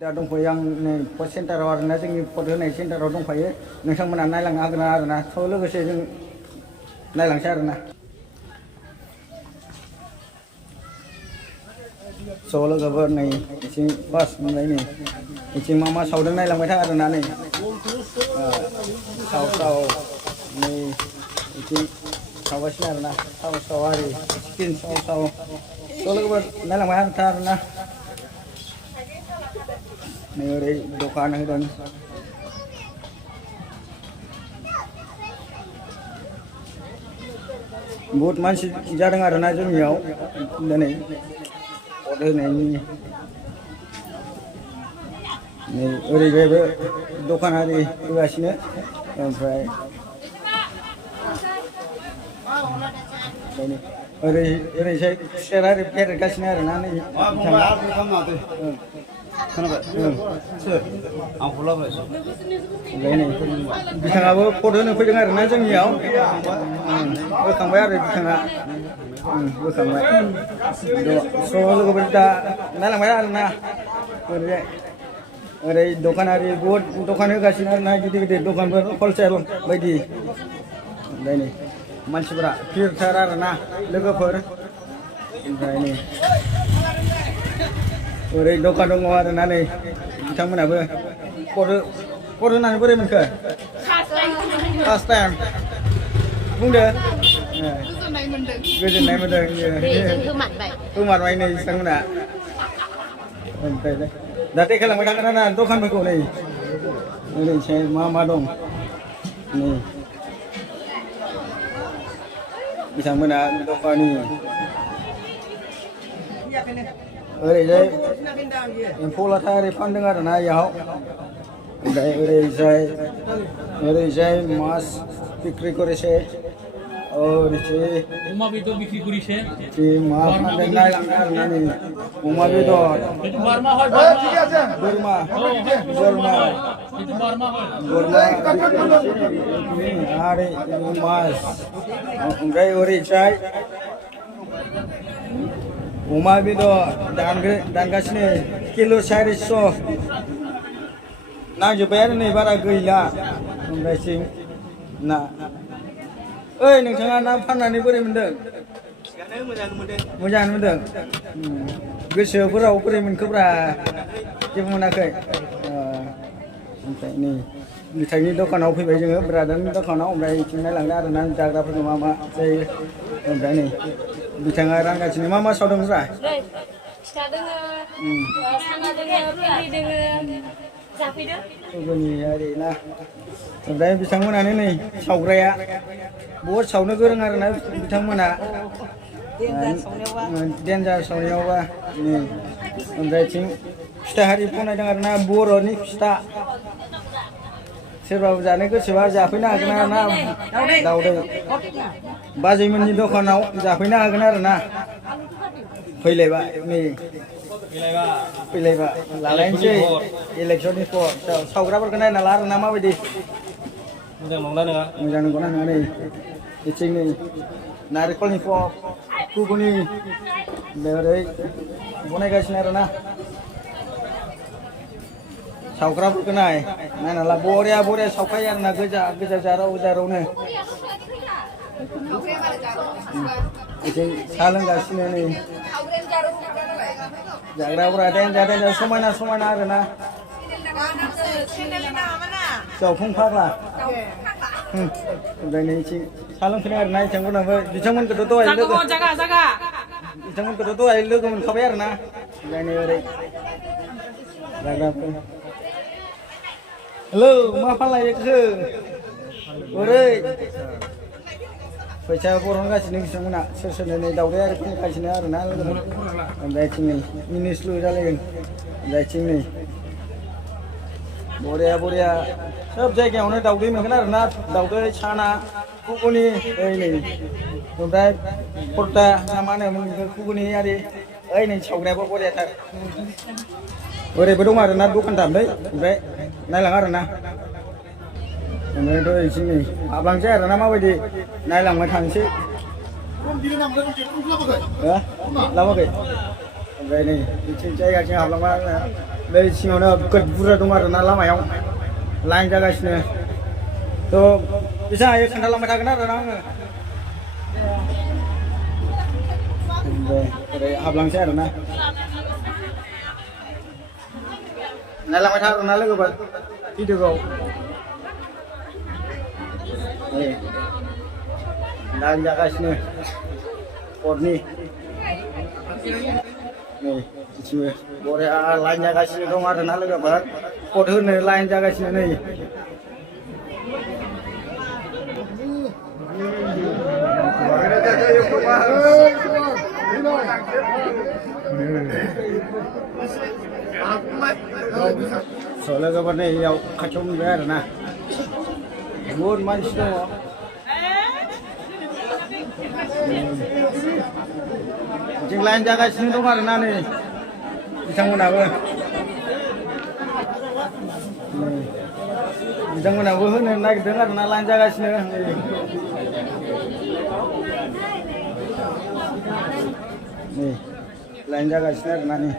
दा दंफायो आं नै पस्ट सेन्टाराव आरोना जोंनि पस्ट होनाय सेन्टाराव दंफायो नोंथांमोना नायलांनो हागोन आरोना थ' लोगोसे जों नायलांसै आरोना स' लोगोफोर नै इथिं बास मोनबाय नै इथिं मा सावदों नायलांबाय था आरोना नै साव नै इथिं सावगासिनो आरोना साव आरि स्किन साव स' लोगोफोर नायलांबाय था आरोना नै ओरै दखान होदों बहुत मानसि जादों आरोना जोंनियाव दिनै पस्ट होनायनि नै ओरैजायबो दखानारि होगासिनो ओमफ्राय ओरैजाय खुसेर आरि फेरेदगासिनो आरोना नै बिथाङाबो पस्ट होनो फैदों आरोना जोंनियाव बोखांबाय आरो बिथाङा बोखांबाय स' लोगोफोर दा नायलांबाय आरोना ओरै दखानारि बहुद दखान होगासिनो आरोना गिदिर दखानफोर हलसेल बायदि ओमफ्राय नै मानसिफोरा भिरथार आरोना लोगोफोर ओमफ्राय नै ओरै दखान दङ आरोना नै बिथांमोनाबो पस्ट होनानै बोरै मोनखो फार्स्ट टाइम बुंदो गोजोननाय मोनदों गोमारबाय नै बिथांमोना ओमफ्राय दा देखायलांबाय थागोन आरोना दखानफोरखौ नै ओरैजाय मा दं नै बिथांमोना दखानि ओरैजाय एम्फौ लाथा ओरै फानदों आरोना इयाव ओमफ्राय ओरैजाय माছ बिक्रि करेছে ओरैजाय अमा बेदर बिक्रि करेছে मा फानदों नायलांदों आरोना नै अमा बेदर बोरमा आरो माছ ओमफ्राय ओरैजाय अमा बेदर दानगासिनो किल' 400 नांजोब्बाय आरो नै बारा गैला ओमफ्रायसिम ना ओइ नोंथाङा ना फाननानै बोरै मोनदों मोजाङानो मोनदों गोसोफोराव बोरै मोनखोब्रा जेबो मोनाखै ओमफ्राय नै बिथांनि दखानाव फैबाय जोङो ब्रादारनि दखानाव ओमफ्राय बिथिं नायलांदों आरोना जाग्राफोरखौ मा जायो ओमफ्राय नै बिथाङा रानगासिनो मा सावदोंब्रा फिथा दोङो साना दोङो भिन्दि दोङो जाफैदो गुबुननि आरि ना ओमफ्राय बिथांमोनानो नै सावग्राया बहुद सावनो गोरों आरोना बिथांमोना देन्जार सावनायावबा नै ओमफ्राय थिं फिथा हारि बनायदों आरोना बर'नि फिथा सोरबाबो जानो गोसोबा जाफैनो हागोन आरोना दावदै बाजैमोननि दखानाव जाफैनो हागोन आरोना फैलायबाय नै फैलायबाय लालायनोसै इलेक्सननि सावग्राफोरखौ नायना ला आरोना माबायदि मोजां नंगौना नङा नै बिथिं नै नारेंखलनि घुगुनि ओरै बनायगासिनो आरोना सावग्राफोरखौ नायना ला बरिया सावखायो आरोना गोजा जारावनो बिथिं साहा लोंगासिनो नै जाग्राफोरा देन्जार समायना आरोना जावफुं फाग्ला ओमफ्राय नै इथिं साहा लोंफैनाय आरोना बिथांमोनखौथ' दहाय लोगो मोनखाबाय आरोना ओमफ्राय नै ओरै जाग्राफोर हेलौ मा फानलायखो ओरै फैसा बरनगासिनो बिथांमोना सोरनो नै दावदै आरि फानगासिनो आरोना ओमफ्राय थिं नै मिनिस्लु जालायगोन ओमफ्राय थिं नै बरिया सोब जायगायावनो दावदै मोनगोन आरोना दावदै साना घुगुनि ओइ नै ओमफ्राय परता ना मा होनो घुगुनि आरि ओइ नै सावनायाबो बरियाथार ओरैबो दं आरोना दखान दामदै ओमफ्राय नायलां आरोना ओमफ्रायथ' इथिं नै हाबलांसै आरोना माबायदि नायलांबाय थानोसै लाबोयाखै ओमफ्राय नै बिथिं जायगाथिं हाबलांबा बे सिङावनो गोद बुरजा दं आरो ना लामायाव लाइन जागासिनो थ' बेसां हायो खोन्थालांबाय थागोन आरो ना आङो ओरै हाबलांसै आरो ना नायलांबाय था आरो ना लोगोफोर भिडिअखौ लाइन जागासिनो हरनि नै बिथिंबो बरिया लाइन जागासिनो दं आरो ना लोगोफोर भट होनो लाइन जागासिनो नै स' लोगोफोर नै इयाव खाथियाव मोनबाय आरो ना बुहुद मानसि दङ जों लाइन जागासिनो दं आरो ना नै बिथांमोनाबो बिथांमोनाबो होनो नागिरदों आरो ना लाइन जागासिनो नै लाइन जागासिनो आरो ना नै